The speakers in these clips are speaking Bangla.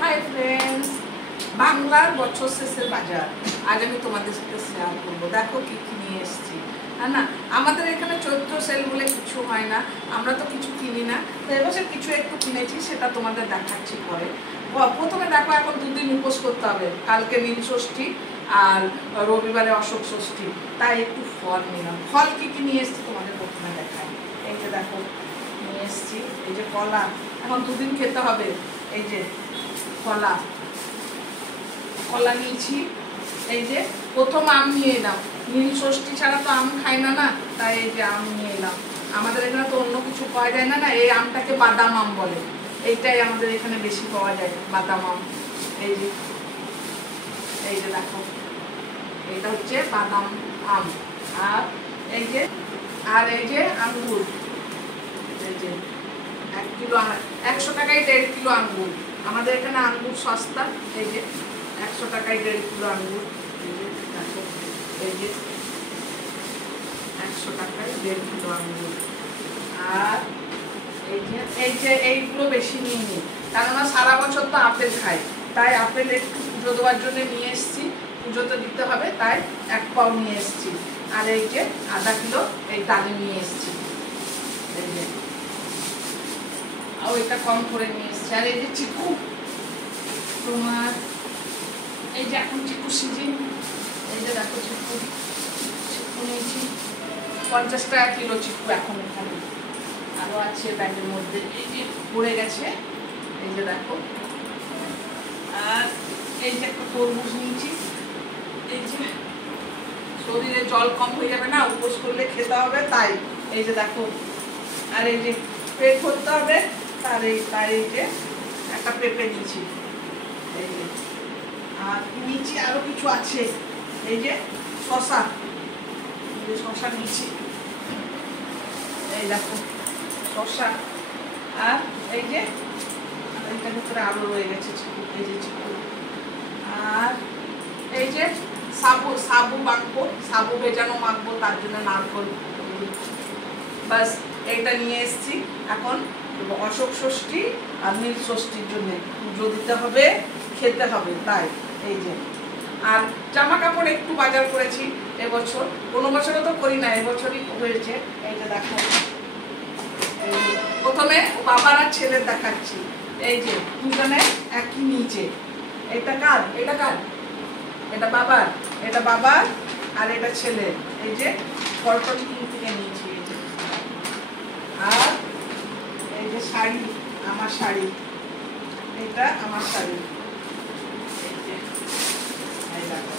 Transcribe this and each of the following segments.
হাই ফ্রেন্ডস, বাংলার বছর শেষের বাজার আজ আমি তোমাদের সাথে শেয়ার করবো। দেখো কি কি নিয়ে এসেছি। আর না, আমাদের এখানে চৈত্র সেল বলে কিছু হয় না, আমরা তো কিছু কিনি না। তো এবছর কিছু একটু কিনেছি, সেটা তোমাদের দেখাচ্ছি পরে। প্রথমে দেখো, এখন 2 দিন উপোস করতে হবে। কালকে নীল ষষ্ঠী আর রবিবারে অশোক ষষ্ঠী, তাই একটু ফল নিলাম। ফল কি কি নিয়ে এসেছি তোমাদের প্রথমে দেখাই। এই যে দেখো নিয়ে এসেছি, এই যে কলা, এখন 2 দিন খেতে হবে। এই যে কলা কলা নিয়েছি। এই যে প্রথম আম নিয়ে এলাম, নীল ষষ্ঠী ছাড়া তো আম খাই না, না তাই এই যে আম নিয়ে এলাম। আমাদের এখানে তো অন্য কিছু পাওয়া যায় না, না এই আমটাকে বাদাম আম বলে, এইটাই আমাদের এখানে বেশি পাওয়া যায়, বাদাম আম। এই যে দেখো, এটা হচ্ছে বাদাম আম। আর এই যে আঙ্গুর, এই যে 1 কিলো, 100 টাকায় 1.5 কিলো আঙ্গুর। আমাদের এখানে আঙ্গুর সস্তা। এই যে 100 টাকায় 1.5 কিলো আঙ্গুর। এই যে 100 টাকায় 1.5 কিলো আঙ্গুর। আর এইগুলো বেশি নিয়ে নিই, কেননা সারা বছর তো আপেল খাই, তাই আপেল একটু পুজো দেওয়ার জন্য নিয়ে এসেছি। পুজোতে দিতে হবে, তাই 1 পাও নিয়ে এসেছি। আর এই যে আধা কিলো এই ডালিম নিয়ে এসেছি। এই যে ওইটা কম করে নিয়ে এসেছি। আর এই যে চিকু, তোমার এই যে এখন চিকু সিজন, এই যে দেখো চিকু নিয়েছি 50 টাকা কিলো চিকু এখন এখানে। আরও আছে ব্যাগের মধ্যে, এই যে পড়ে গেছে, এই যে দেখো। আর এই যে একটা তরমুজ নিয়েছি। এই যে শরীরে জল কম হয়ে যাবে না, উপোস করলে খেতে হবে, তাই এই যে দেখো। আর এই যে পেট ভরতে হবে, তার এই যে একটা পেঁপে নিয়েছি। এই যে আর নিচে আরো কিছু আছে, এই যে শশা, শশা নিয়েছি। এই দেখো শশা। আর এই যে এইটার ভিতরে আলু রয়ে গেছে, এই যে চিকু। আর এই যে সাবু মাখবো, সাবু ভেজানো মাখবো, তার জন্য নারকল। বাস এইটা নিয়ে এসেছি। এখন অশোক ষষ্ঠী আর নীল ষষ্ঠীর জন্য পুজো দিতে হবে, খেতে হবে, তাই এই যে। আর জামা কাপড় একটু বাজার করেছি এবছর, কোনো বছরও তো করি না, এবছরই হয়েছে। এই যে দেখো, প্রথমে বাবার আর ছেলের দেখাচ্ছি। এই যে দুজনে একই নিচে। এটা কার? এটা বাবার, এটা বাবার আর এটা ছেলে। এই যে পরপর থেকে নিয়েছি। এই যে আর এই যে শাড়ি, আমার শাড়ি, এটা আমার শাড়ি। এই যে এই দেখো,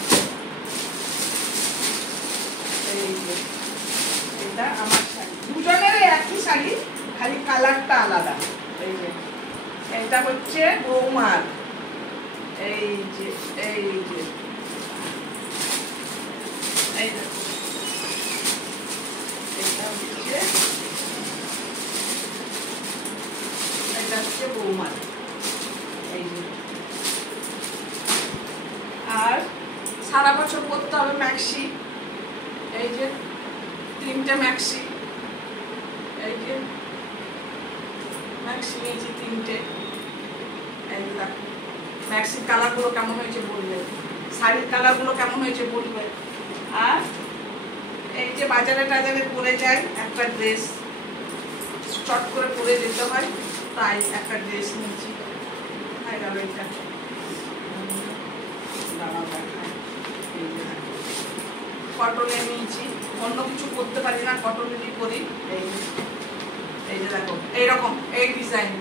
এই যে এটা আমার শাড়ি, দুজনের একই শাড়ি, খালি কালারটা আলাদা। এই যে এটা হচ্ছে বৌমার। এই যে এই দেখো, এটা হচ্ছে বৌমার। এই যে আর সারা বছর করতে হবে ম্যাক্সি। এই যে 3টে ম্যাক্সি, এই যে ম্যাক্সি নিয়েছি 3টে। এই দেখো ম্যাক্সির কালারগুলো কেমন হয়েছে বলবে, শাড়ির কালারগুলো কেমন হয়েছে বলবে। আর এই যে বাজারে টাজারে পরে যাই, একটা ড্রেস চট করে পরে যেতে হয়, তাই একটা ড্রেস নিয়েছি। কটনের নিয়েছি, অন্য কিছু করতে পারি না, কটনেরই করি। এই যে দেখো এইরকম এই ডিজাইন।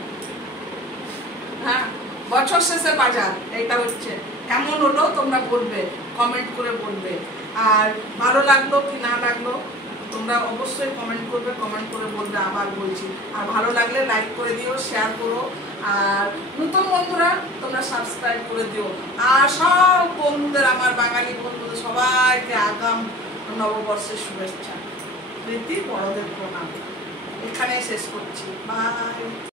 হ্যাঁ, বছর শেষে বাজার এইটা হচ্ছে। কেমন হলো তোমরা বলবে, কমেন্ট করে বলবে। আর ভালো লাগলো কি না লাগলো তোমরা অবশ্যই কমেন্ট করে বলবে, আবার বলছি। আর ভালো লাগলে লাইক করে দিও, শেয়ার করো। আর নতুন বন্ধুরা তোমরা সাবস্ক্রাইব করে দিও। আর সব বন্ধুদের, আমার বাঙালি বন্ধুদের সবাইকে আগাম নববর্ষের শুভেচ্ছা, প্রীতি, বড়দের প্রণাম। এখানে শেষ করছি, বাই।